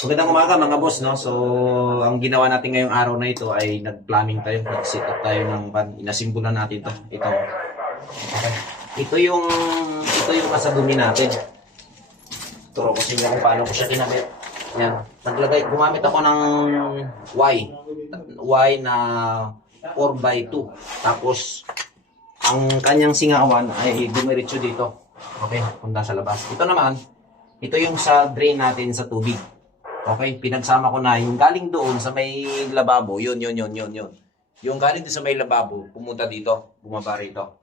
Magandang umaga mga boss, no? So, ang ginawa natin ngayong araw na ito ay nag-plumbing tayo, nag-set up tayo ng inasimbulan natin to. Ito. Okay. Ito yung kasagumi natin. Turo ko sa inyo kung paano ko siya kinabit. Yan. Gumamit ako ng Y na 4x2. Tapos, ang kanyang singawan ay dumiretso dito. Okay, punta sa labas. Ito yung sa drain natin sa tubig. Okay, pinagsama ko na yung galing doon sa may lababo, yun. Yung galing doon sa may lababo, pumunta dito, bumaba rito.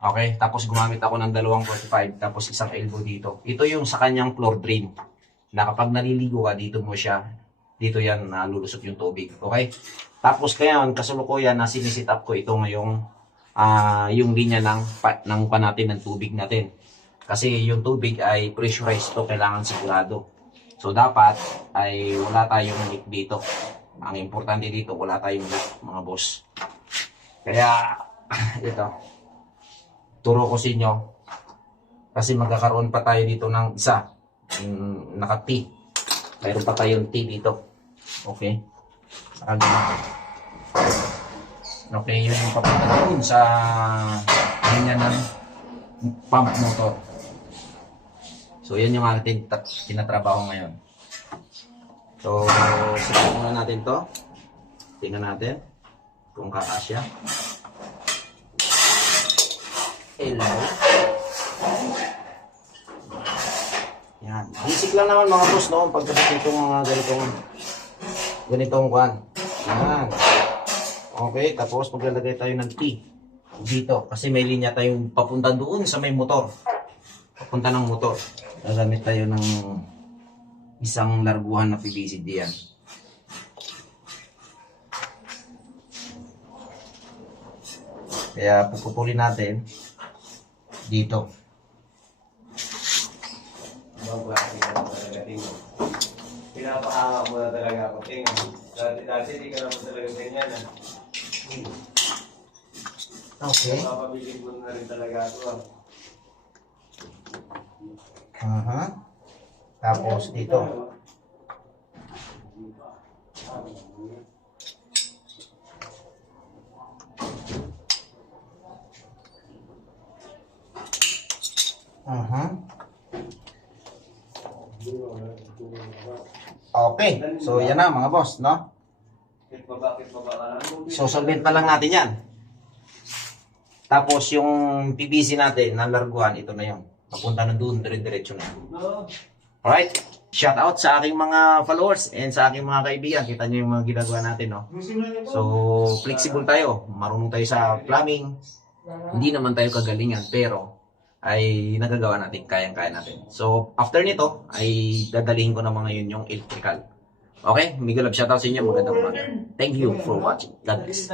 Okay, tapos gumamit ako ng 245, tapos isang elbow dito. Ito yung sa kanyang floor drain, na kapag naliligo ka, dito yan nalulusot yung tubig. Okay, tapos kaya kasulukuyan na sinisit up ko ito ngayong yung linya ng natin ng tubig natin. Kasi yung tubig ay pressurized to, kailangan sigurado. So, dapat ay wala tayong leak dito. Ang importante dito, wala tayong leak, mga boss. Kaya, ito. Turo ko sa inyo. Kasi magkakaroon pa tayo dito ng isa. Naka-T. Mayroon pa tayong T dito. Okay. Saka ganito. Okay, yun yung papunta doon sa linya ng pump motor. So, yan yung ating tinatrabaho ngayon. So, simulan muna natin to. Tingnan natin kung kakasya. Hello. Yan. Basic lang naman mga boss, no? Pagkabit itong mga ganitong kwan. Yan. Okay, tapos maglalagay tayo ng T dito. Kasi may linya tayong papunta doon sa may motor. Papunta ng motor. Gagamit tayo ng isang larguhan na PVC diyan. Kaya puputulin natin dito. Pinapahanga mo na talaga ako. Dati di ka naman talaga ganyan. Okay. Papabilig mo na rin talaga ako. Tapos dito. Okay. So, yan na mga boss, no? Bakit baba ka na? So, solvent pa lang natin yan. Tapos, yung PVC natin, na larguhan, ito na yun. Papunta na doon, dire-diretso na. Alright? Shout out sa aking mga followers and sa aking mga kaibigan. Kita nyo yung mga ginagawa natin, no? So, flexible tayo. Marunong tayo sa plumbing. Hindi naman tayo kagalingan, pero ay nagagawa natin, kayang-kaya natin. So, after nito, ay dadalhin ko na mga yun yung electrical. Okay? Miguel, shout out sa inyo. Magandang umaga. Thank you for watching. God bless.